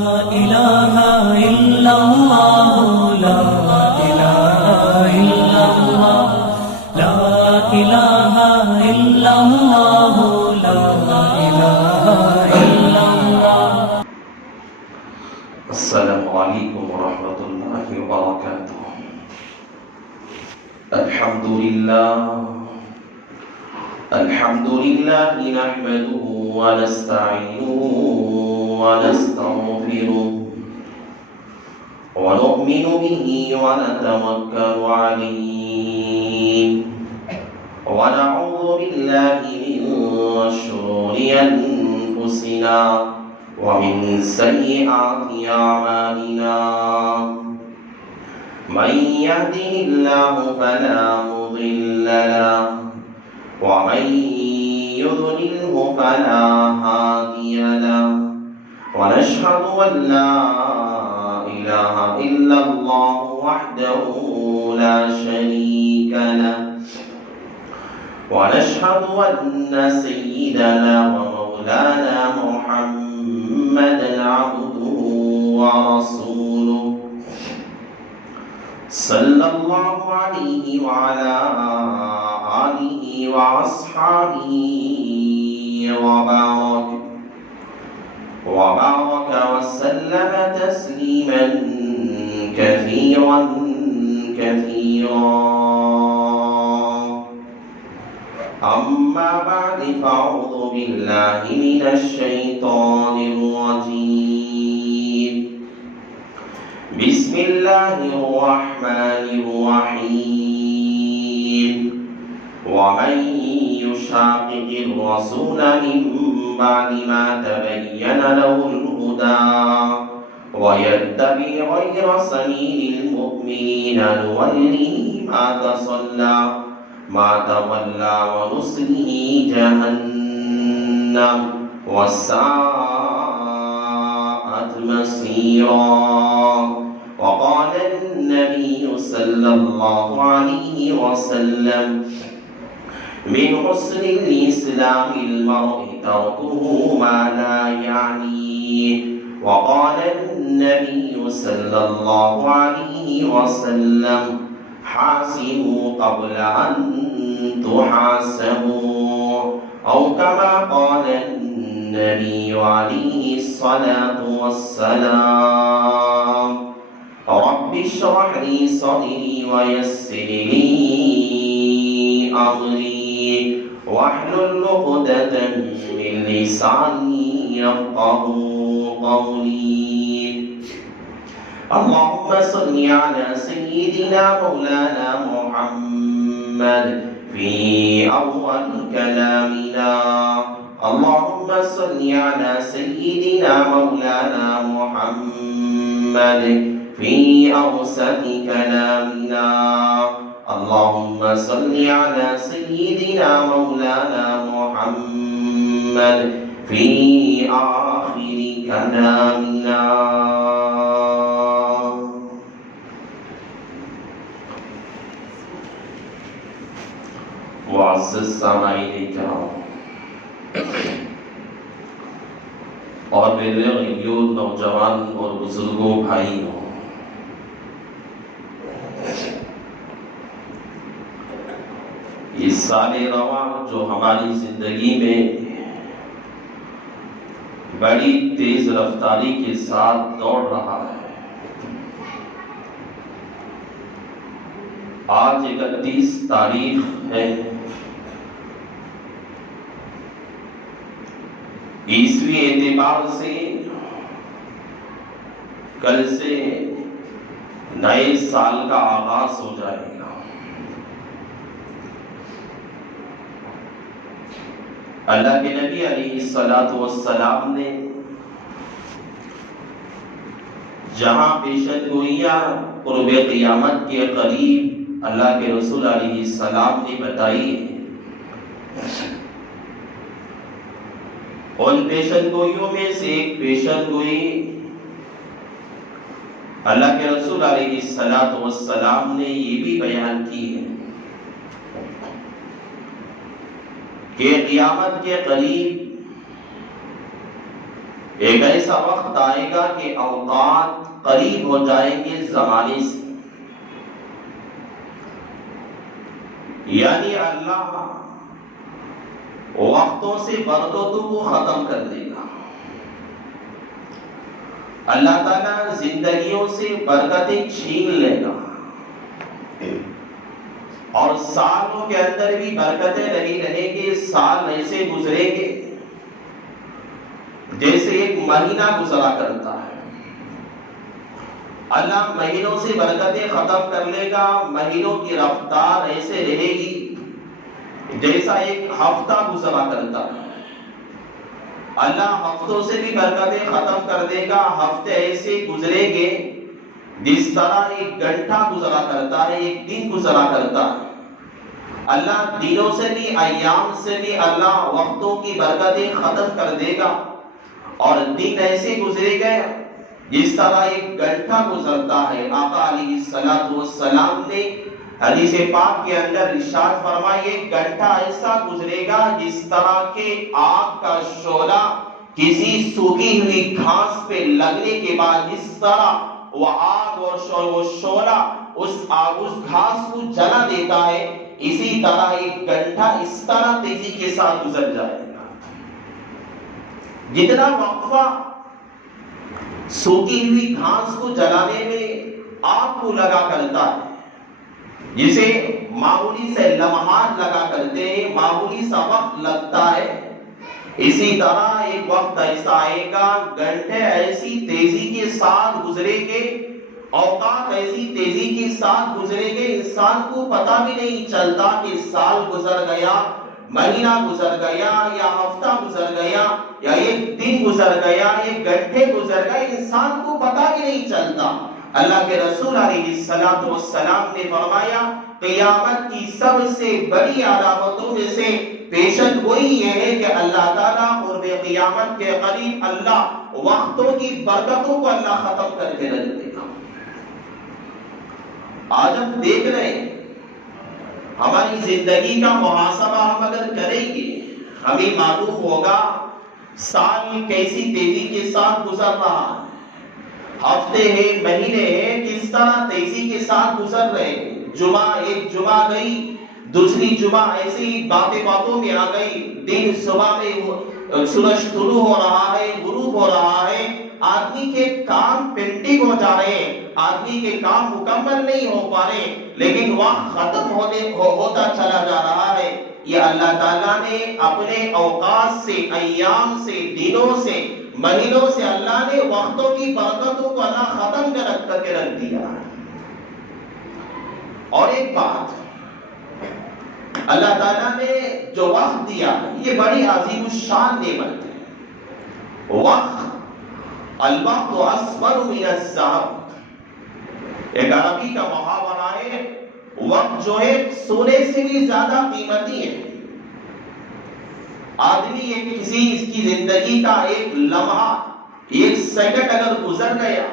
إله إلا الله لا إله إلا الله لا إله إلا الله لا إله إلا الله. السلام عليكم ورحمة الله وبركاته. الحمد لله نحمده ونستعينه ونستغفره ونؤمن به ونتوكل عليه ونعوذ بالله من شرور أنفسنا ومن سيئات أعمالنا. من يهده الله فلا مضل له ومن يضلله فلا هادي له ونشهد أن لا إله إلا الله وحده لا شريك له ونشهد أن سيدنا ومولانا محمدا عبده ورسوله صلى الله عليه وعلى آله وأصحابه وبارك وسلم تسليما كثيرا أما بعد فأعوذ بالله من الشيطان الرجيم. بسم الله الرحمن الرحيم. ومن يشاقق الرسول من بعد ما تبين له الهدى ويتبع غير سبيل المؤمنين نوله ما تولى ونصله جهنم وساءت مصيرا. وقال النبي صلى الله عليه وسلم من حسن الإسلام المرء تركه ما لا يعنيه. وقال النبي صلى الله عليه وسلم حاسبوا قبل أن تحاسبوا أو كما قال النبي عليه الصلاة والسلام. رب اشرح لي صدري ويسر لي أمري واحلل عقدة من لساني يفقهوا قولي. اللهم صل على سيدنا مولانا محمد في أول كلامنا. اللهم صل على سيدنا مولانا محمد في أوسط كلامنا. اللهم صل على سيدنا مولانا محمد في آخر كلامنا. معزز سامعین کرام اور میرے غیور نوجوان اور بزرگوں بھائیوں، یہ سال رواں جو ہماری زندگی میں بڑی تیز رفتاری کے ساتھ دوڑ رہا ہے، آج 31 تاریخ ہے، عیسوی اعتبار سے کل سے نئے سال کا آغاز ہو جائے گا۔ اللہ کے نبی علیہ السلام نے جہاں پیشن گوئیاں قرب قیامت کے قریب اللہ کے رسول علیہ السلام نے بتائی ہے، ان پیشن گوئیوں میں سے ایک پیشن گوئی اللہ کے رسول علیہ السلام نے یہ بھی بیان کی ہے کہ قیامت کے قریب ایک ایسا وقت آئے گا کہ اوقات قریب ہو جائیں گے زمانے سے، یعنی اللہ وقتوں سے برکتوں کو ختم کر دے گا۔ اللہ تعالیٰ زندگیوں سے برکتیں چھین لے گا، اور سالوں کے اندر بھی برکتیں نہیں رہیں گے۔ سال ایسے گزریں گے جیسے ایک مہینہ گزرا کرتا ہے۔ اللہ مہینوں سے برکتیں ختم کر لے گا، مہینوں کی رفتار ایسے رہے گی جیسا ایک ہفتہ گزرا کرتا ہے۔ اللہ ہفتوں سے بھی برکتیں ختم کر دے گا، ہفتے ایسے گزریں گے جس طرح ایک گھنٹہ گزرا کرتا ہے، ایک دن گزرا کرتا ہے۔ اللہ دنوں سے بھی، ایام سے بھی اللہ وقتوں کی برکتیں ختم کر دے گا، اور دن ایسے گزرے گئے جس طرح ایک گھنٹہ گزرتا ہے۔ آقا علیہ السلام نے حدیث پاک کے اندر ارشاد فرمایا، ایک گھنٹہ ایسا گزرے گا جس طرح کے آگ کا شعلہ کسی سوکھی ہوئی گھاس پہ لگنے کے بعد جس طرح وہ آگ اور وہ شعلہ اس گھاس کو جلا دیتا ہے، اسی طرح ایک گھنٹہ اس طرح تیزی کے ساتھ گزر جائے گا۔ جتنا وقفہ سوکھی ہوئی گھاس کو جلانے میں آگ کو لگا کرتا ہے، جسے معمولی سے لمحات لگا کرتے ہیں، معمولی سا وقت لگتا ہے، اسی طرح ایک وقت ایسا آئے گا، گھنٹے ایسی تیزی کے ساتھ گزرے گے، اوقات ایسی تیزی کے ساتھ گزرے گے، انسان کو پتہ بھی نہیں چلتا کہ سال گزر گیا، مہینہ گزر گیا، یا ہفتہ گزر گیا، یا ایک دن گزر گیا، ایک گھنٹے گزر گئے، انسان کو پتہ بھی نہیں چلتا۔ اللہ کے رسول علیہ السلام نے فرمایا، قیامت کی سب سے بڑی علامتوں میں سے پیشن گوئی یہ ہے کہ اللہ تعالیٰ قرب قیامت کے قریب اللہ وقتوں کی برکتوں کو اللہ ختم کر کے رکھ دے گا۔ آج ہم دیکھ رہے ہیں، ہماری زندگی کا محاسبہ ہم اگر کریں گے، ہمیں معلوم ہوگا سال کیسی تیزی کے ساتھ گزر رہا ہے، ہفتے ہیں، مہینے ہیں، کس طرح تیزی کے ساتھ گزر رہے ہیں۔ ایک جمعہ گئی، دوسری جمعہ ایسی باتوں میں آ گئی، دن صبح میں سورج طلوع ہو رہا ہے، غروب ہو رہا ہے، آدمی کے کام پینڈنگ ہو جا رہے ہیں، آدمی کے کام مکمل نہیں ہو پا رہے، لیکن وقت ختم ہوتا چلا جا رہا ہے۔ یہ اللہ تعالیٰ نے اپنے اوقات سے، ایام سے، دنوں سے، مہینوں سے اللہ نے وقتوں کی برکتوں کو اللہ ختم کر کے رکھ دیا۔ اور ایک بات، اللہ تعالیٰ نے جو وقت دیا یہ بڑی عظیم الشان نعمت ہے۔ وقت، الوقت اثمر من الذهب، ایک عربی کا محاورہ ہے، وقت جو ہے سونے سے بھی زیادہ قیمتی ہے۔ آدمی کسی اس کی زندگی کا ایک لمحہ، ایک سیکنڈ اگر گزر گیا،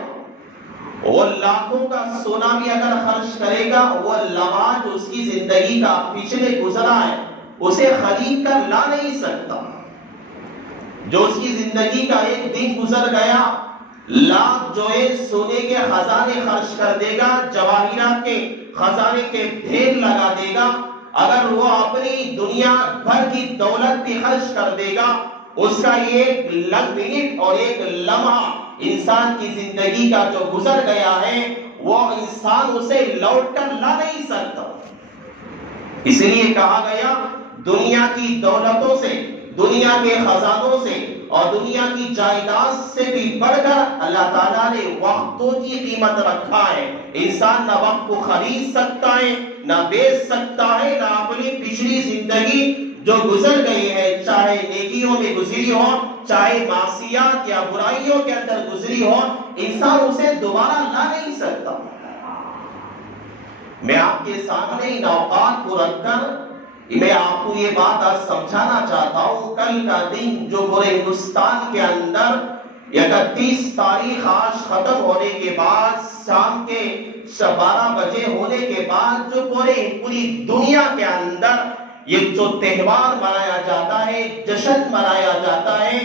وہ لاکھوں کا سونا بھی اگر خرچ کرے گا، وہ لمحہ جو اس کی زندگی کا پچھلے گزرا ہے اسے خرید کر لا نہیں سکتا۔ جو اس کی زندگی کا ایک دن گزر گیا، لاکھ جو ہے سونے کے خزانے خرچ کر دے گا، جواہرات کے خزانے کے ڈھیر لگا دے گا، اگر وہ اپنی دنیا بھر کی دولت بھی خرچ کر دے گا، اس کا ایک منٹ اور ایک لمحہ انسان کی زندگی کا جو گزر گیا ہے، وہ انسان اسے لوٹ کر لا نہیں سکتا۔ اس لیے کہا گیا، دنیا کی دولتوں سے، دنیا کے خزانوں سے اور دنیا کی جائیداد سے بھی بڑھ کر اللہ تعالیٰ نے وقتوں کی قیمت رکھا ہے۔ انسان نہ وقت کو خرید سکتا ہے، نہ بیچ سکتا ہے، نہ اپنی پچھلی زندگی جو گزر گئی ہے، چاہے نیکیوں میں گزری ہو، چاہے معصیات یا برائیوں کے اندر گزری ہو، انسان اسے دوبارہ لا نہیں سکتا۔ میں آپ کے سامنے ان اوقات کو رکھ کر میں آپ کو یہ بات آج سمجھانا چاہتا ہوں، کل کا دن جو پورے ہندوستان کے اندر 31 تاریخ آج ختم ہونے کے بعد، شام کے 12 بجے ہونے کے بعد جو پوری دنیا کے اندر یہ جو تہوار منایا جاتا ہے، جشن منایا جاتا ہے،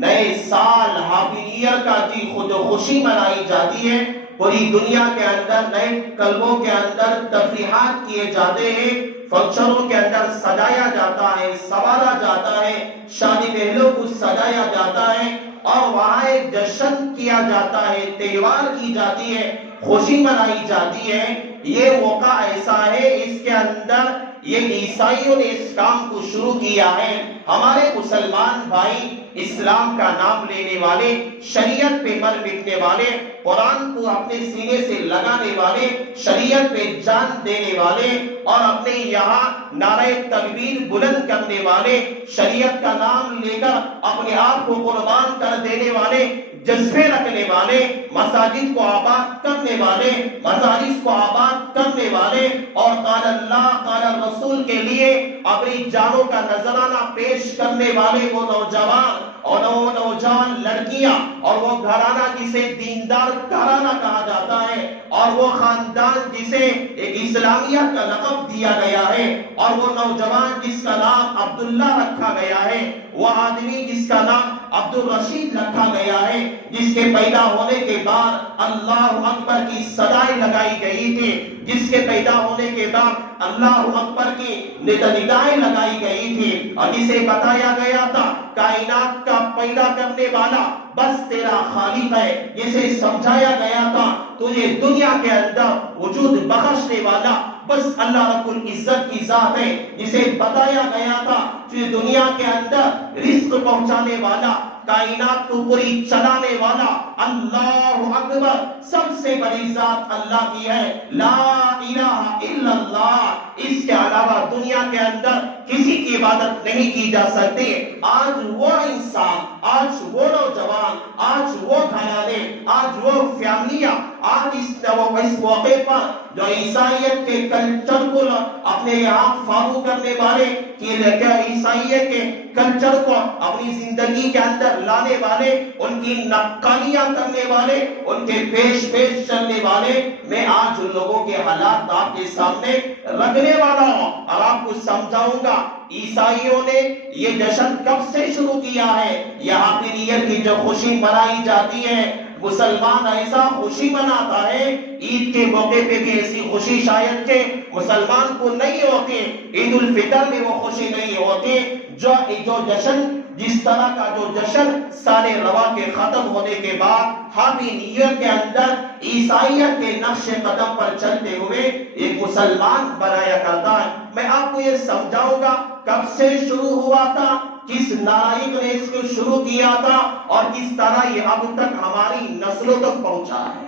نئے سال ہیپی نیو ایئر کا جی خود خوشی منائی جاتی ہے. پوری دنیا کے اندر نئے کلبوں کے اندر تفریحات کیے جاتے ہیں، فنکشنوں کے اندر سجایا جاتا ہے، سنوارا جاتا ہے، شادی محلوں کو سجایا جاتا ہے اور وہاں ایک جشن کیا جاتا ہے، تہوار کی جاتی ہے، خوشی منائی جاتی ہے. یہ موقع ایسا ہے اس کے اندر یہ عیسائیوں نے اس کام کو شروع کیا ہے. ہمارے مسلمان بھائی اسلام کا نام لینے والے، شریعت پہ مر مٹنے والے، قرآن کو اپنے سینے سے لگانے والے، شریعت پہ جان دینے والے اور اپنے یہاں نعرہ تکبیر بلند کرنے والے، شریعت کا نام لے کر اپنے آپ کو قربان کر دینے والے، جذبے رکھنے والے، مساجد کو آباد کرنے والے، مدارس کو آباد کرنے والے اور قال اللہ قال رسول کے لیے اپنی جانوں کا نذرانہ پیش کرنے والے وہ نوجوان اور وہ نوجوان لڑکیاں اور وہ گھرانہ جسے دیندار گھرانہ کہا جاتا ہے اور وہ خاندان جسے ایک اسلامیہ کا لقب دیا گیا ہے اور وہ نوجوان جس کا نام عبداللہ رکھا گیا ہے، وہ آدمی جس کا نام عبد الرشید رکھا گیا ہے، جس کے پیدا ہونے کے بعد اللہ اکبر کی صدائیں لگائی گئی تھی، جس کے پیدا ہونے کے بعد اللہ اکبر کی ندائیں لگائی گئی تھی اور جسے بتایا گیا تھا کائنات کا پیدا کرنے والا بس تیرا خالق ہے، جسے سمجھایا گیا تھا تجھے دنیا کے اندر وجود بخشنے والا بس اللہ رب العزت کی ذات ہے، جسے بتایا گیا تھا تجھے دنیا کے اندر رزق پہنچانے والا، کائنات کو پوری چلانے والا اللہ اکبر، سب سے بڑی ذات اللہ کی ہے، لا الہ الا اللہ، اس کے علاوہ دنیا کے اندر کسی کی عبادت نہیں کی جا سکتی. آج وہ انسان، آج وہ نوجوان، آج وہ گھرانے، آج وہ فیملیاں آج اس موقع پر جو عیسائیت کے کلچر کو اپنے یہاں فالو کرنے والے عیسائیت کے کلچر کو اپنی زندگی کے اندر لانے والے، ان کی نقالیاں کرنے والے، ان کے پیش چلنے والے، میں آج ان لوگوں کے حالات آپ کے سامنے رکھنے والا ہوں اور آپ کو سمجھاؤں گا عیسائیوں نے یہ جشن کب سے شروع کیا ہے. یہاں پہ نیت کی جو خوشی منائی جاتی ہے، مسلمان ایسا خوشی مناتا ہے، عید کے موقع پہ بھی ایسی خوشی شاید کہ مسلمان کو نہیں ہوتی، عید الفطر میں وہ خوشی نہیں ہوتی. جو جشن، جس طرح کا جو جشن سال روا کے ختم ہونے کے بعد ہیپی نیو ایئر کے اندر عیسائیت کے نقش قدم پر چلتے ہوئے ایک مسلمان بنایا کرتا ہے. میں آپ کو یہ سمجھاؤں گا کب سے شروع ہوا تھا، کس نائک نے اس کو شروع کیا تھا اور کس طرح یہ اب تک ہماری نسلوں تک پہنچا ہے.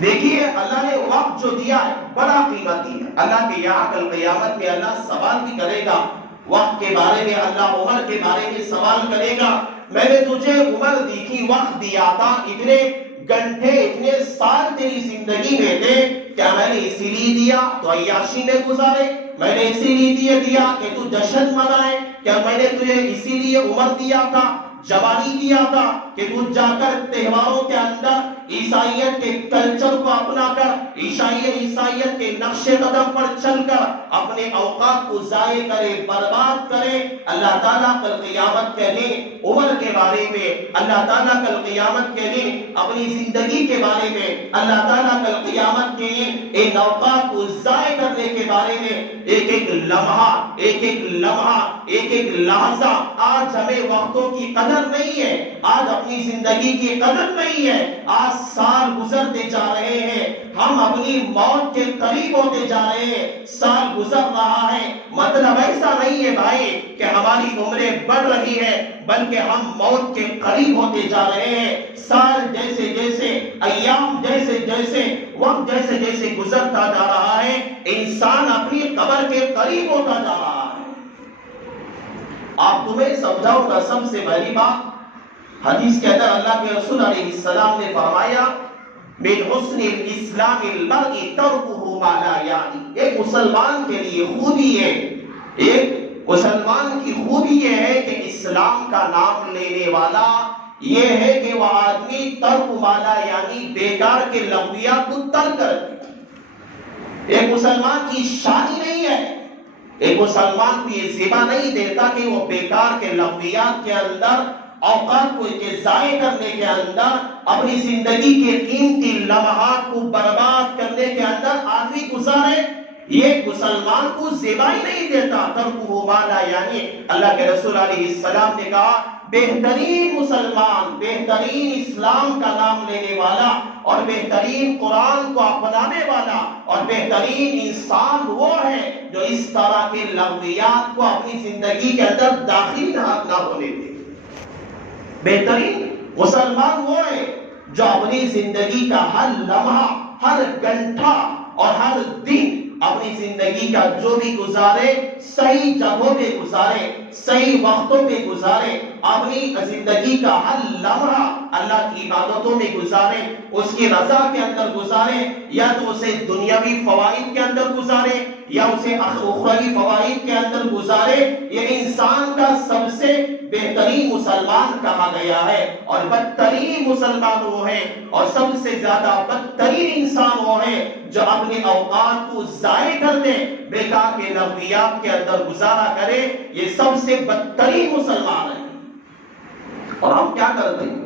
دیکھیے اللہ نے وقت جو دیا ہے بڑا قیمتی ہے. اللہ کے یہاں کل قیامت میں اللہ سوال بھی کرے گا وقت کے بارے میں، اللہ عمر کے بارے میں سوال کرے گا. میں نے تجھے عمر دی تھی، وقت دیا تھا، اتنے گھنٹے اتنے سال تیری زندگی میں تھے، کیا میں نے اسی لیے دیا تو عیاشی میں گزارے؟ میں نے اسی لیے دیا کہ تو جشن منائے؟ کیا میں نے تجھے اسی لیے عمر دیا تھا، جوانی دیا تھا کہ تو جا کر تہواروں کے اندر عیسائیت کے کلچر کو اپنا کر، عیسائیت کے نقش قدم پر چل کر اپنے اوقات کو ضائع کرے، برباد کرے؟ اللہ تعالیٰ کل قیامت کے دن عمر کے بارے میں، اللہ تعالیٰ کل قیامت کے دن اپنی زندگی کے بارے میں، اللہ تعالیٰ کل قیامت کے دن ان اوقات کو ضائع کرنے کے بارے میں ایک ایک لمحہ، ایک ایک لمحہ، ایک ایک لحظہ. آج ہمیں وقتوں کی قدر نہیں ہے، آج اپنی زندگی کی قدر نہیں ہے. آج سال گزرتے جا رہے ہیں، ہم اپنی موت کے قریب ہوتے جا رہے ہیں. سال گزر رہا ہے، مطلب ایسا نہیں ہے بھائی کہ ہماری عمریں بڑھ رہی ہے، بلکہ ہم موت کے قریب ہوتے جا رہے ہیں. سال جیسے جیسے، ایام جیسے جیسے، وقت جیسے جیسے گزرتا جا رہا ہے، انسان اپنی قبر کے قریب ہوتا جا رہا ہے. آپ تمہیں سمجھاؤں گا سب سے پہلی بات، حدیث کے اندر اللہ کے رسول علیہ السلام نے فرمایا من حسن الاسلام المرء ترکہ ما لا یعنی. ایک مسلمان کے لیے خوبی ہے، ایک مسلمان کی خوبی یہ ہے کہ اسلام کا نام لینے والا یہ ہے کہ وہ آدمی ترک ما لا یعنی بیکار کے لغویات کو ترک کر دے. ایک مسلمان کی شان نہیں ہے، ایک مسلمان کو یہ ذمہ نہیں دیتا کہ وہ بیکار کے لغویات کے اندر اوقات کو ضائع کرنے کے اندر، اپنی زندگی کے قیمتی لمحات کو برباد کرنے کے اندر آدمی گزارے، یہ مسلمان کو زیبائی نہیں دیتا۔ ترکہ ما لا یعنی، اللہ کے رسول علیہ السلام نے کہا بہترین مسلمان، بہترین اسلام کا نام لینے والا اور بہترین قرآن کو اپنانے والا اور بہترین انسان وہ ہے جو اس طرح کے لغویات کو اپنی زندگی کے اندر داخل نہ ہونے دے۔ بہترین مسلمان وہ ہے جو اپنی زندگی کا ہر لمحہ، ہر گھنٹہ اور ہر دن اپنی زندگی کا جو بھی گزارے صحیح جگہوں پہ گزارے، صحیح وقتوں پہ گزارے، اپنی زندگی کا ہر لمحہ اللہ کی عبادتوں میں گزارے، اس کی رضا کے اندر گزارے، یا تو اسے دنیاوی فوائد کے اندر گزارے یا اسے اخروی فوائد کے اندر گزارے۔ یہ انسان کا سب سے بہترین مسلمان کہا گیا ہے، اور بدترین مسلمان وہ ہے اور سب سے زیادہ بدترین انسان وہ ہے جو اپنے اوقات کو ضائع کرنے، بیکار کے لغویات کے اندر گزارا کرے، یہ سب سے بدترین مسلمان ہے۔ اور ہم کیا کرتے ہیں؟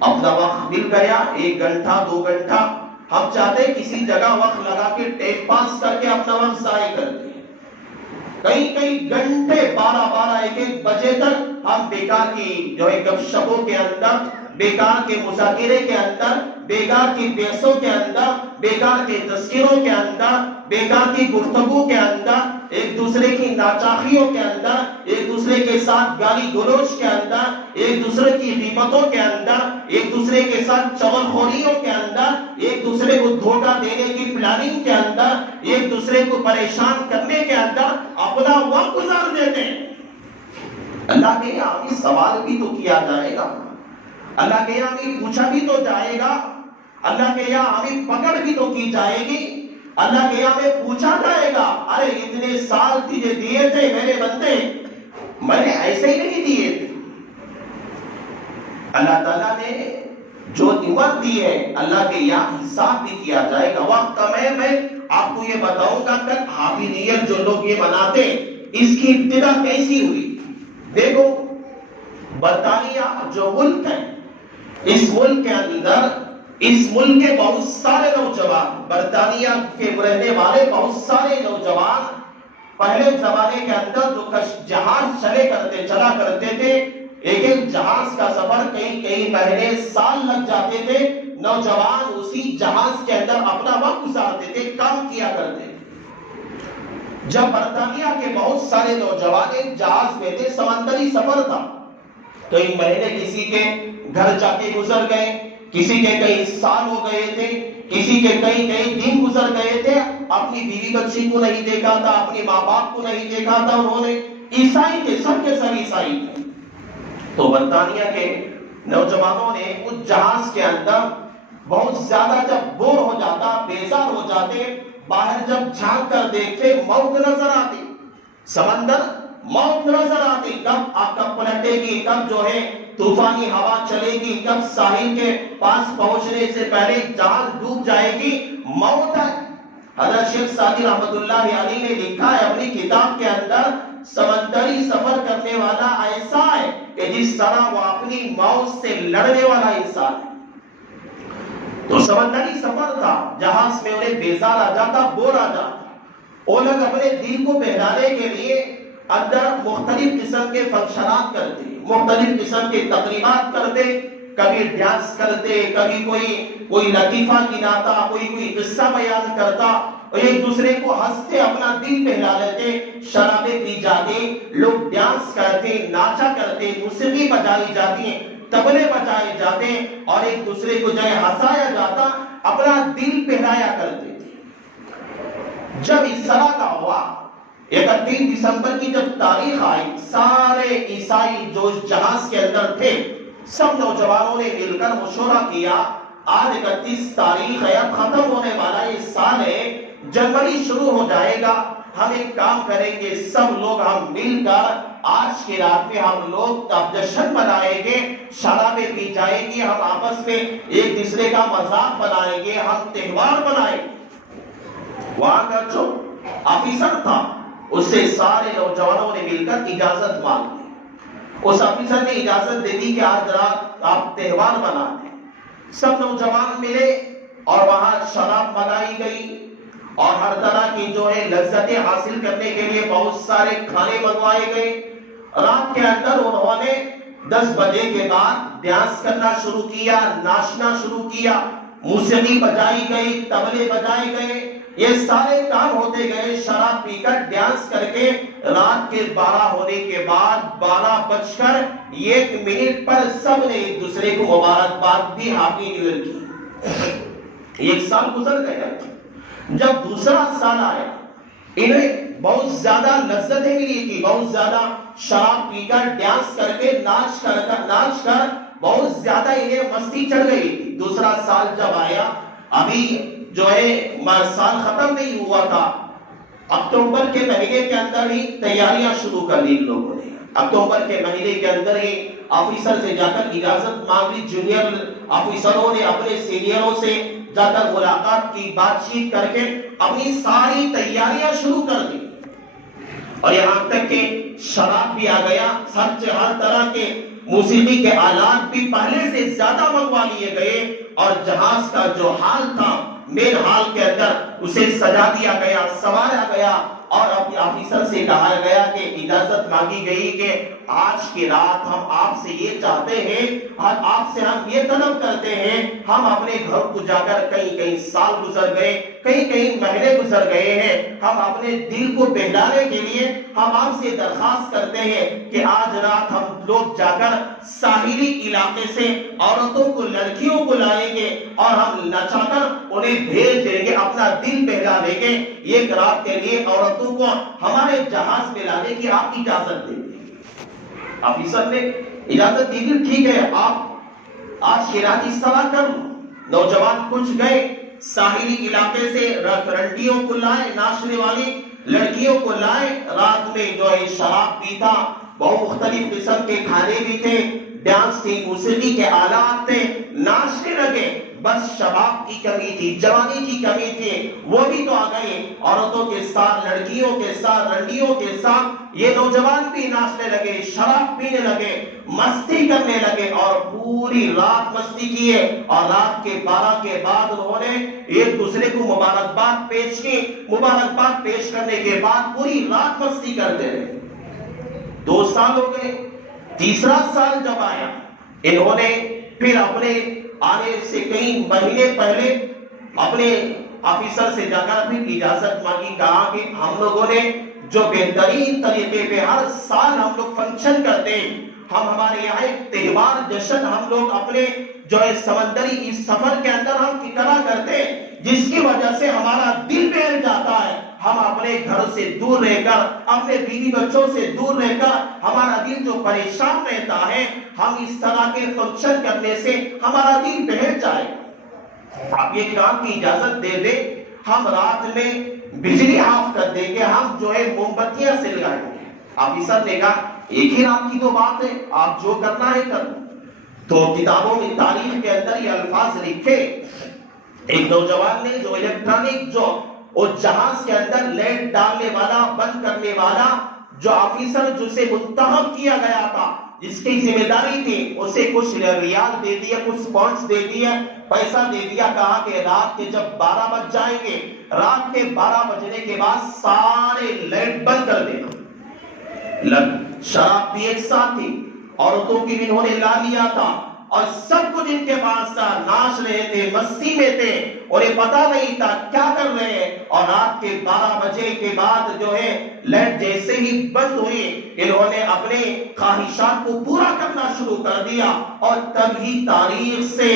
اپنا وقت مل گیا 1 گھنٹہ 2 گھنٹہ، ہم چاہتے ہیں کسی جگہ وقت لگا کے ٹائم پاس کر کے اپنا وقت ضائع کرتے ہیں، کئی گھنٹے 12 1 بجے تک ہم بیکار کی جو ہے گپ شپوں کے اندر، بیکار کے مذاکرے کے اندر، بیکار کی بحثوں کے اندر، بیکار کے تذکروں کے اندر، بیکار کی گفتگو کے اندر، ایک دوسرے کی ناچاخیوں کے اندر، ایک دوسرے کے ساتھ گالی گلوچ کے اندر، ایک دوسرے کی غیبتوں کے اندر، ایک دوسرے کے ساتھ چغل خوریوں کے اندر، ایک دوسرے کو دھوکہ دینے کی پلاننگ کے اندر، ایک دوسرے کو پریشان کرنے کے اندر اپنا وقت گزار دیتے ہیں۔ اللہ کے یہاں بھی سوال بھی تو کیا جائے گا، اللہ کے یہاں بھی پوچھا بھی تو جائے گا، اللہ کے یہاں ہمیں پکڑ بھی تو کی جائے گی، اللہ کے یہاں میں پوچھا جائے گا ارے اتنے سال تجھے دیے تھے میرے بندے، میں نے ایسے ہی نہیں دیے تھے۔ اللہ تعالیٰ نے جو نعمت دی ہے اللہ کے یہاں حساب بھی کیا جائے گا۔ وقت میں آپ کو یہ بتاؤں گا کل ہیپی نیو ایئر جو لوگ یہ مناتے اس کی ابتدا کیسی ہوئی۔ دیکھو برطانیہ جو ملک ہے، اس ملک کے اندر، اس ملک کے بہت سارے نوجوان، برطانیہ کے رہنے والے بہت سارے نوجوان پہلے زمانے کے اندر جو جہاز چلا کرتے تھے، ایک جہاز کا سفر کئی مہینے سال لگ جاتے تھے، نوجوان اسی جہاز کے اندر اپنا وقت گزارتے تھے، کام کیا کرتے تھے۔ جب برطانیہ کے بہت سارے نوجوان ایک جہاز میں تھے، سمندری سفر تھا، کئی مہینے کسی کے گھر جا کے گزر گئے، کسی کے کئی سال ہو گئے تھے، کسی کے کئی دن گزر گئے تھے، اپنی بیوی بچی کو نہیں دیکھا تھا، اپنے ماں باپ کو نہیں دیکھا تھا، انہوں نے عیسائی تھے، سب کے سب عیسائی تھے۔ تو برطانیہ کے نوجوانوں نے اس جہاز کے اندر بہت زیادہ جب بور ہو جاتا، بیزار ہو جاتے، باہر جب جھانک کر دیکھتے موت نظر آتی، سمندر موت نظر آتی، کب پلٹے گی، کب جو ہے طوفانی ہوا چلے گی، کب ساحل کے پاس پہنچنے سے پہلے جہاز ڈوب جائے گی، موت ہے۔ حضرت شیخ سعدی رحمت اللہ علیہ نے لکھا ہے اپنی کتاب کے اندر، سمندری سفر کرنے والا ایسا ہے کہ جس طرح وہ اپنی موت سے لڑنے والا انسان ہے۔ تو سمندری سفر تھا، جہاز میں انہیں بیزار آ جاتا، بور آ جاتا، وہ لوگ اپنے دل کو بہلانے کے لیے اندر مختلف قسم کے فنکشنات کرتے، مختلف قسم کے تقریبات کرتے، کبھی ڈانس کرتے، کبھی کوئی لطیفہ گناتا، کوئی قصہ بیان کرتا، اور ایک دوسرے کو ہنستے اپنا دل بہلا لیتے، شرابیں پی جاتی، لوگ ڈانس کرتے، ناچا کرتے، موسیقی بجائی جاتی، تبلے بجائے جاتے، اور ایک دوسرے کو جو ہنسایا جاتا، اپنا دل بہلایا کرتے تھے۔ جب اس طرح کا ہوا، 31 دسمبر کی جب تاریخ آئی، سارے عیسائی جو اس جہاز کے اندر تھے، سب نوجوانوں نے مل کر مشورہ کیا، آج 31 تاریخ ہے، اب ختم ہونے والا یہ سال ہے، جنوری شروع ہو جائے گا، ہم ایک کام کریں گے، سب لوگ ہم مل کر آج کی رات میں ہم لوگ جشن منائیں گے، شرابیں پی جائیں گی، ہم آپس میں ایک دوسرے کا مذاق بنائیں گے، ہم تہوار منائیں گے۔ وہاں کا جو آفیسر تھا، اس سے سارے نوجوانوں نے مل کر اجازت مانگی۔ اس آفیسر نے اجازت دے دی کہ آج رات آپ تہوار مناتے ہیں. سب نوجوان ملے اور وہاں شراب منائی گئی اور ہر طرح کی جو ہے لذتیں حاصل کرنے کے لیے بہت سارے کھانے بنوائے گئے. رات کے اندر انہوں نے 10 بجے کے بعد ڈانس کرنا شروع کیا، ناچنا شروع کیا، موسیقی بجائی گئی، طبلے بجائے گئے، یہ سارے کام ہوتے گئے. شراب پی کر ڈانس کر کے رات کے 12 ہونے کے بعد 12:01 پر سب نے ایک دوسرے کو مبارکباد دی، ہیپی نیو ایئر کی. ایک سال گزر گیا. جب دوسرا سال آیا انہیں بہت زیادہ لذتیں ملی تھی، بہت زیادہ شراب پی کر ڈانس کر کے ناچ کر بہت زیادہ انہیں مستی چڑھ گئی تھی. دوسرا سال جب آیا، ابھی جو ہے سال ختم نہیں ہوا تھا، اکتوبر کے مہینے کے اندر ہی تیاریاں شروع کر لی لوگوں نے. اکتوبر کے مہینے کے اندر ہی آفیسر سے جا کر اجازت مانگ لی. جونیئر آفیسروں نے اپنے سینئروں سے جا کر ملاقات کی، بات چیت کر کے اپنی ساری تیاریاں شروع کر دی. اور یہاں تک کہ شراب بھی آ گیا، ہر طرح کے موسیقی کے آلات بھی پہلے سے زیادہ منگوا لیے گئے، اور جہاز کا جو حال تھا مین حال کے اندر اسے سجا دیا گیا، سنوارا گیا. اور اپنے آفیسر سے کہا گیا کہ اجازت مانگی گئی کہ آج کی رات ہم آپ سے یہ چاہتے ہیں، آپ سے ہم یہ طلب کرتے ہیں. ہم اپنے گھر کو جا کر کئی سال گزر گئے، کئی مہینے گزر گئے ہیں. ہم اپنے دل کو بہلانے کے لیے ہم آپ سے درخواست کرتے ہیں کہ آج رات ہم لوگ جا کر ساحلی علاقے سے عورتوں کو، لڑکیوں کو لائیں گے اور ہم نچا کر انہیں بھیج دیں گے، اپنا دل بہلا دیں گے. ایک رات کے لیے عورتوں کو ہمارے جہاز میں لانے کی آپ اجازت دیں گے. آفیسر نے اجازت دی دی، ٹھیک ہے آپ آج کی رات اس طرح کر لو. نوجوان کچھ گئے، ساحلی علاقے سے رنڈیوں کو لائے، ناچنے والی لڑکیوں کو لائے. رات میں جو ہے شراب پیتا، بہت مختلف قسم کے کھانے بھی تھے، ڈانس تھی، موسیقی کے آلات تھے، ناچنے لگے. بس شباب کی کمی تھی، جوانی کی کمی تھی، وہ بھی تو آ گئے. عورتوں کے ساتھ، لڑکیوں کے ساتھ، رنڈیوں کے ساتھ یہ نوجوان بھی ناچنے لگے، شراب پینے لگے، مستی کرنے لگے اور پوری رات مستی کیے. اور رات کے 12 کے بعد انہوں نے ایک دوسرے کو مبارکباد پیش کی. مبارکباد پیش کرنے کے بعد پوری رات مستی کرتے رہے. 2 سال ہو گئے. تیسرا سال جب آیا، انہوں نے پھر اپنے آنے سے کئی مہینے پہلے اپنے آفیسر سے جا کر پھر اجازت مانگی. کہا کہ ہم لوگوں نے جو بہترین طریقے پہ ہر سال ہم لوگ فنکشن کرتے ہیں، ہمارے یہاں ایک تہوار جشن ہم لوگ اپنے جو ہے سمندری اس سفر کے اندر ہم کرا کرتے ہیں، جس کی وجہ سے ہمارا دل بہل جاتا ہے. ہم اپنے گھر سے دور رہ کر، اپنے بیوی بچوں سے دور رہ کر ہمارا دل جو پریشان رہتا ہے، ہم اس طرح کے فنکشن کرنے سے ہمارا دل بہل جائے. آپ یہ کام کی اجازت دے دیں، ہم رات میں بجلی آف کر دیں گے، ہم جو ہے موم بتیاں سلگائیں گے. آفیسر نے کہا ایک ہی رات کی تو بات ہے، آپ جو کرنا ہے کرو. تو کتابوں میں تاریخ کے اندر یہ الفاظ لکھے. ایک نوجوان نے جو الیکٹرانک جو جہاز کے اندر لائٹ ڈالنے والا، بند کرنے والا جو آفیسر جسے منتخب کیا گیا تھا، جس کی ذمہ داری تھی، اسے کچھ ریال دے دیا، کچھ پونڈز دے دیا، پیسہ دے دیا. کہا کہ رات کے جب 12 بج جائیں گے، رات کے 12 بجنے کے بعد سارے لائٹ بند کر دینا. شراب بھی ایک ساتھ تھی، عورتوں کی بھی انہوں نے لا لیا تھا، اور سب کچھ ان کے پاس تھا. ناچ رہے تھے، مستی میں تھے، انہیں پتا نہیں تھا کیا کر رہے ہیں. اور رات کے 12 بجے کے بعد جو ہے لائٹ جیسے ہی بند ہوئی، انہوں نے اپنے خواہشات کو پورا کرنا شروع کر دیا. اور تبھی تاریخ سے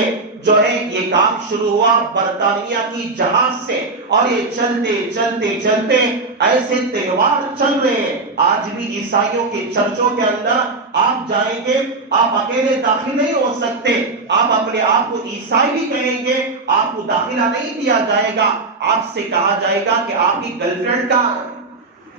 جو ہے یہ کام شروع ہوا برطانیہ کی جہاز سے. اور یہ چلتے چلتے چلتے ایسے تہوار چل رہے ہیں. آج بھی عیسائیوں کے چرچوں کے اندر آپ جائیں گے، آپ اکیلے داخل نہیں ہو سکتے. آپ اپنے آپ کو عیسائی بھی کہیں گے، آپ کو داخلہ نہیں دیا جائے گا. آپ سے کہا جائے گا کہ آپ کی گرل فرینڈ کہاں ہے،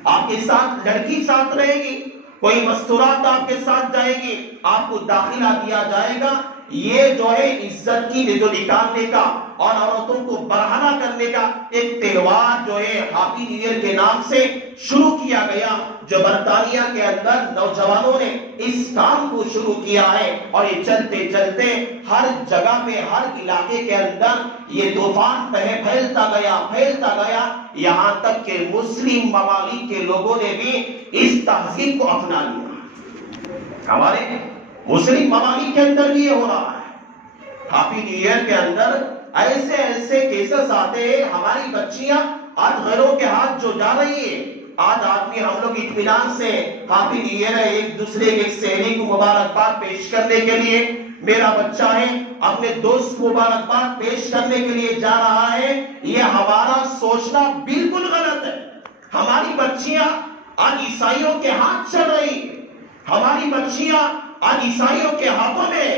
آپ کے ساتھ لڑکی ساتھ رہے گی، کوئی مستورات آپ کے ساتھ جائے گی، آپ کو داخلہ دیا جائے گا. یہ جو ہے عزت کی جو نکالنے کا اور عورتوں کو برہنہ کرنے کا ایک تہوار جو ہے ہیپی نیو ایئر کے نام سے شروع کیا گیا، جو برطانیہ کے اندر نوجوانوں نے اس کام کو شروع کیا ہے، اور یہ چلتے چلتے ہر جگہ پہ، ہر علاقے کے اندر یہ طوفان پھیلتا گیا، یہاں تک کہ مسلم ممالک کے لوگوں نے بھی اس تہذیب کو اپنا لیا۔ ہمارے مسلم ممالک کے اندر بھی یہ ہو رہا ہے۔ ہیپی نیو ایئر کے اندر ایسے کیسز آتے ہیں، ہماری بچیاں آج غیروں کے ہاتھ جو جا رہی ہے، آج آدمی ہم لوگ اطمینان سے ہیپی نیو ایئر ہے ایک دوسرے کے سہیلی کو مبارکباد پیش کرنے کے لیے، میرا بچہ ہے اپنے دوست کو مبارکباد پیش کرنے کے لیے جا رہا ہے، یہ ہمارا سوچنا بالکل غلط ہے۔ ہماری بچیاں آج عیسائیوں کے ہاتھ چل رہی ہیں، ہماری بچیاں آج عیسائیوں کے ہاتھوں میں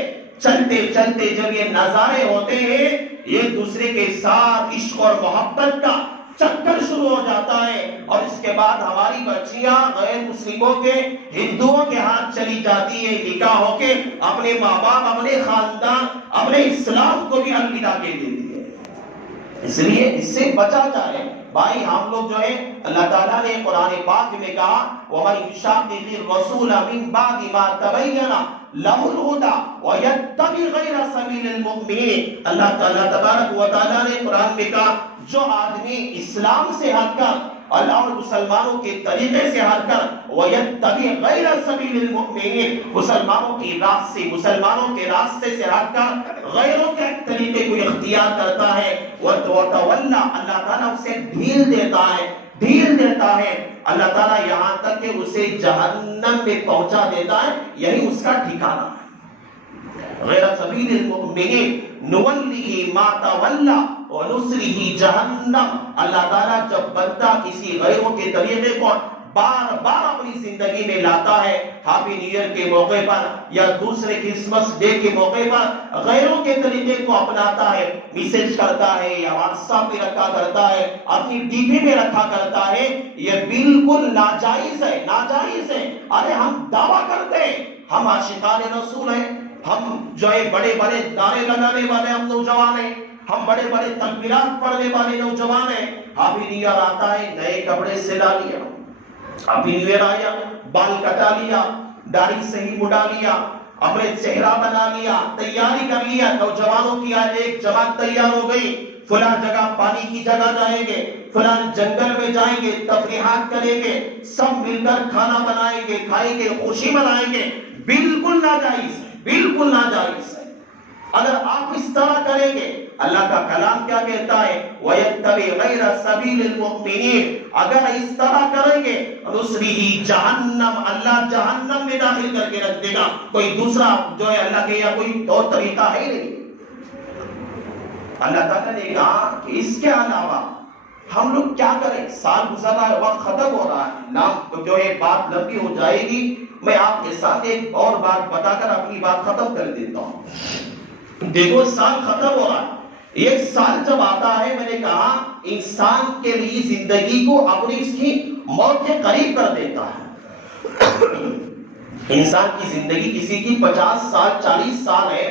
چلتے چلتے جب یہ نظارے ہوتے ہیں، ایک دوسرے کے ساتھ عشق اور محبت کا چکر شروع ہو جاتا ہے، اور اس کے بعد ہماری بچیاں غیر مسلموں کے، ہندوؤں کے ہاتھ چلی جاتی ہے، نکاح ہو کے اپنے ماں باپ، اپنے خاندان، اپنے اسلام کو بھی الوداع کہہ دیتی ہے۔ اس لیے اس سے بچا جائے بھائی، ہم لوگ جو ہے اللہ تعالیٰ نے قرآن پاک میں کہا وَمَن يُشَاقِقِ الرَّسُولَ مِن بَعْدِ مَا تَبَيَّنَ لَهُ الْهُدَىٰ وَيَتَّبِعْ غَيْرَ سَبِيلِ الْمُؤْمِنِينَ۔ اللہ تعالیٰ تبارک و تعالیٰ نے قرآن میں کہا جو آدمی اسلام سے ہٹ کر اللہ اور مسلمانوں کے طریقے سے ہٹ کر وَيَتَّبِعْ غَيْرَ سَبِيلِ الْمُؤْمِنِينَ، مسلمانوں کی راہ سے، مسلمانوں کے راستے سے ہٹ کر غیروں کے طریقے کو اختیار کرتا ہے، وَتَوَلَّى، اللہ تعالیٰ اسے ڈھیل دیتا ہے، اللہ تعالیٰ یہاں تک کہ اسے جہنم میں پہنچا دیتا ہے، یہی اس کا ٹھکانہ ہے۔ غیر سبیل المؤمنین نولیہ ما تولی ونصلہ جہنم۔ اللہ تعالیٰ جب بندہ کسی غیروں کے طریقے کو بار بار اپنی زندگی میں لاتا ہے، ہیپی نیو ایئر کے موقع پر یا دوسرے کرسمس ڈے کے موقع پر غیروں کے طریقے کو اپناتا ہے، میسج کرتا ہے یا واٹس ایپ پہ رکھا کرتا ہے، اپنی ٹی وی میں رکھا کرتا ہے، یہ بالکل ناجائز ہے۔ ارے ہم دعویٰ کرتے ہیں ہم عاشقان رسول ہیں، ہم جو ہے بڑے بڑے نعرے لگانے والے ہم نوجوان ہیں، ہم بڑے بڑے تکبیرات پڑھنے والے نوجوان ہیں، ہیپی نیو ایئر آتا ہے نئے کپڑے سلا لیا، ہیپی نیو ایئر آیا بال کٹا لیا، داڑھی صحیح مڈا لیا، اپنے چہرہ بنا لیا، تیاری کر لیا، نوجوانوں کی آج ایک جماعت تیار ہو گئی، فلاں جگہ پانی کی جگہ جائیں گے، فلاں جنگل میں جائیں گے، تفریحات کریں گے، سب مل کر کھانا بنائیں گے، کھائیں گے، خوشی منائیں گے۔ بالکل ناجائز ہے۔ اگر آپ اس طرح کریں گے، اللہ کا کلام کیا کہتا ہے وَيَتَّبِعْ غَيْرَ سَبِيلِ الْمُؤْمِنِينَ، اگر اس طرح کریں گے نُصْلِهِ جہنم، اللہ جہنم میں داخل کر کے رکھ دے گا۔ کوئی دوسرا جو ہے اللہ کے یا کوئی اور طریقہ ہے نہیں۔ اللہ تعالیٰ نے کہا کہ اس کے علاوہ ہم لوگ کیا کریں، سال گزر رہا ہے، وقت ختم ہو رہا ہے، نام تو جو ہے بات لمبی ہو جائے گی، میں آپ کے ساتھ ایک اور بات بتا کر اپنی بات ختم کر دیتا ہوں۔ دیکھو سال ختم ہو رہا ہے، ایک سال جب آتا ہے، میں نے کہا انسان کے لیے زندگی کو اپنی اس کی موت کے قریب کر دیتا ہے۔ انسان کی زندگی کسی کی 50 سال 40 سال ہے،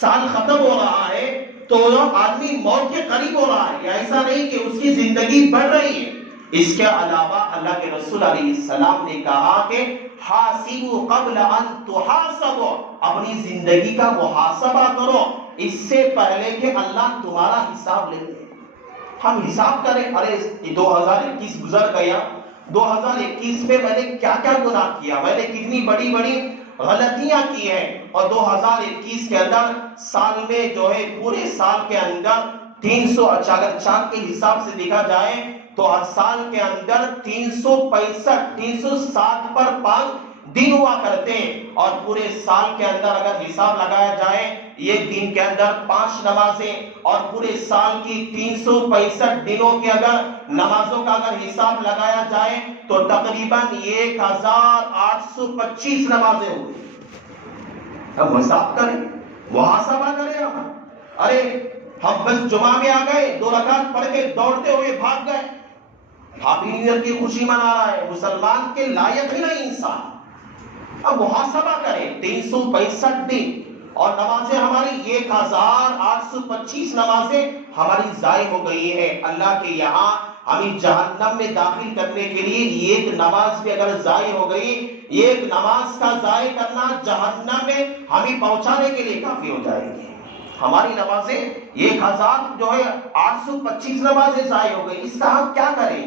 سال ختم ہو رہا ہے تو آدمی موت کے قریب ہو رہا ہے، ایسا نہیں کہ اس کی زندگی بڑھ رہی ہے۔ اس کے علاوہ اللہ کے رسول علیہ السلام نے کہا کہ حاسبوا قبل ان تحاسبوا، اپنی زندگی کا محاسبہ کرو اس سے پہلے کہ اللہ تمہارا حساب لے لے۔ ہم حساب کریں، ارے 2021 گزر گیا، 2021 میں میں نے کیا کیا گناہ کیا، میں نے کتنی بڑی بڑی غلطیاں کی ہیں، اور 2021 کے اندر سال میں جو ہے پورے سال کے اندر 300، اگر چاند کے حساب سے دیکھا جائے تو ہر سال کے اندر 365 360 پر 5 دن ہوا کرتے ہیں، اور پورے سال کے اندر اگر حساب لگایا جائے ایک دن کے اندر 5 نمازیں، اور پورے سال کی 365 دنوں کے اگر نمازوں کا اگر حساب لگایا جائے تو تقریباً 1825 نمازیں ہوئی۔ اب حساب کریں، محاسبہ کریں ہم، ارے ہم بس جمعہ میں آ گئے، 2 رکعت پڑھ کے دوڑتے ہوئے بھاگ گئے، ہیپی نیو ایئر کی خوشی منا رہا ہے، مسلمان کے لائق ہی نہیں انسان۔ اب محاسبہ کریں، 365 دن اور نمازیں ہماری 1825 نمازیں ہماری ضائع ہو گئی ہیں اللہ کے یہاں. ہمیں جہنم میں داخل کرنے کے لیے ایک نماز بھی اگر ضائع ہو گئی، ایک نماز کا ضائع کرنا جہنم میں ہمیں پہنچانے کے لیے کافی ہو جائے گی. ہماری نمازیں 1825 نمازیں ضائع ہو گئی، اس کا ہم کیا کریں؟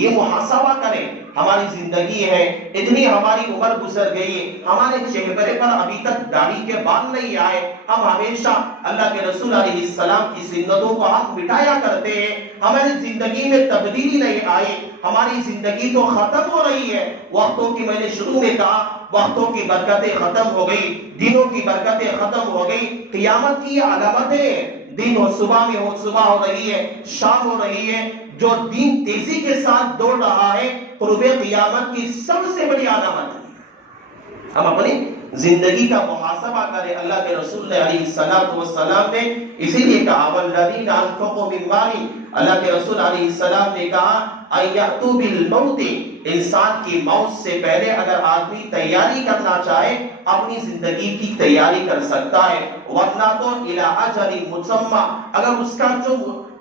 یہ محاسبہ کریں. ہماری زندگی ہے، اتنی ہماری عمر گزر گئی، ہمارے چہرے پر ابھی تک داڑھی کے بال نہیں آئے، ہم ہمیشہ اللہ کے رسول علیہ السلام کی سنتوں کو ہم مٹایا کرتے ہیں، ہماری زندگی میں تبدیلی نہیں آئی، ہماری زندگی تو ختم ہو رہی ہے. وقتوں کی، میں نے شروع میں کہا، وقتوں کی برکتیں ختم ہو گئی، دنوں کی برکتیں ختم ہو گئی. قیامت کی علامتیں، دن ہو، صبح میں ہو، صبح ہو رہی ہے، شام ہو رہی ہے. جو دن تیزی کے ساتھ دوڑ رہا ہے، قرب قیامت کی سب سے بڑی علامت ہے. ہم اپنی زندگی کا محاسبہ کریں. اللہ کے رسول علیہ السلام نے اسی لیے کہا والذین انفقوا من مال، اللہ کے رسول علیہ السلام نے کہا ایاتوا بالموت، انسان کی موت سے پہلے اگر آدمی تیاری کرنا چاہے اپنی زندگی کی تیاری کر سکتا ہے. ورنہ تو الی اجل مسمى، اگر اس کا جو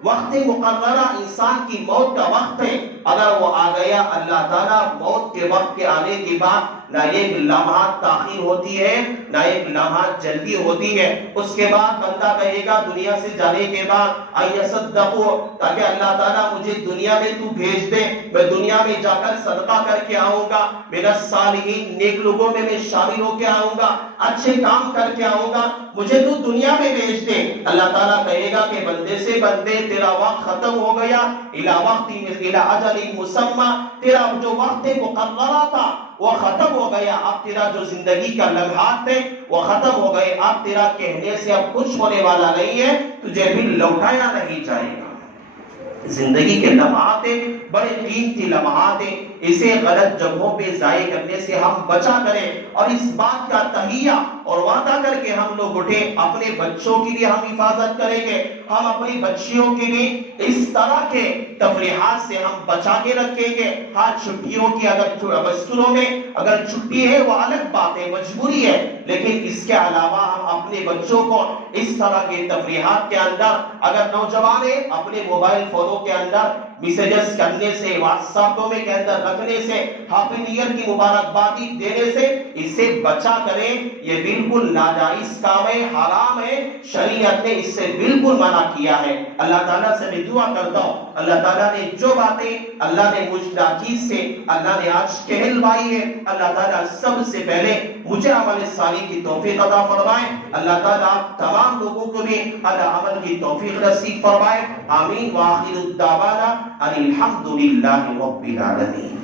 وقت مقررہ انسان کی موت کا وقت ہے اگر وہ آ گیا، اللہ تعالیٰ موت کے وقت کے آنے کے بعد نہ ایک لمحہ تاخیر ہوتی ہے نہ ایک لمحہ جلدی ہوتی ہے. اس کے بعد بندہ کہے گا دنیا سے جانے کے بعد ایصدقوا، تاکہ اللہ تعالیٰ مجھے دنیا میں تو بھیج دے، میں دنیا میں جا کر صدقہ کر کے آؤں گا، من الصالحین، نیک لوگوں میں شامل ہو کے آؤں گا، اچھے کام کر کے آؤں گا، مجھے تو دنیا میں بھیج دے. اللہ تعالیٰ کہے گا کہ بندے سے بندے تیرا وقت ختم ہو گیا، الی اجل مسمى، تیرا جو وقت مقررہ تھا وہ ختم ہو گیا، اب تیرا جو زندگی کا لمحات تھے وہ ختم ہو گئے، اب تیرا کہنے سے اب کچھ ہونے والا نہیں ہے، تجھے بھی لوٹایا نہیں جائے گا. زندگی کے لمحات بڑے قیمتی لمحات ہیں، اسے غلط جگہوں پہ ضائع کرنے سے ہم بچا کریں. اور اس بات کا تہیہ اور وعدہ کر کے ہم لوگ اٹھے اپنے بچوں کی بھی ہم حفاظت کریں گے، ہم اپنی بچیوں کی بھی اس طرح کے تفریحات سے ہم بچا کے رکھیں گے. ہاں چھٹیوں کی اگر بستروں میں اگر چھٹی ہے وہ الگ بات ہے، مجبوری ہے، لیکن اس کے علاوہ ہم اپنے بچوں کو اس طرح کے تفریحات کے اندر، اگر نوجوان ہیں اپنے موبائل فونوں کے اندر میسیجز کرنے سے، واٹس ایپوں میں کے اندر رکھنے سے، ہیپی نیو ایئر کی مبارکبادی دینے سے اسے بچا کریں. یہ بالکل ناجائز کام ہے، حرام ہے، شریعت نے اس سے بالکل منع کیا ہے. اللہ تعالیٰ سے میں دعا کرتا ہوں اللہ تعالیٰ نے جو باتیں اللہ نے مجھ ناچیز سے اللہ نے آج کہلوائی ہے، اللہ تعالیٰ سب سے پہلے مجھے عمل صالح کی توفیق عطا فرمائے. اللہ تعالیٰ تمام لوگوں کو بھی عمل کی توفیق نصیب فرمائے. آمین. وآخر الدعوانا ان الحمد للہ رب العالمین.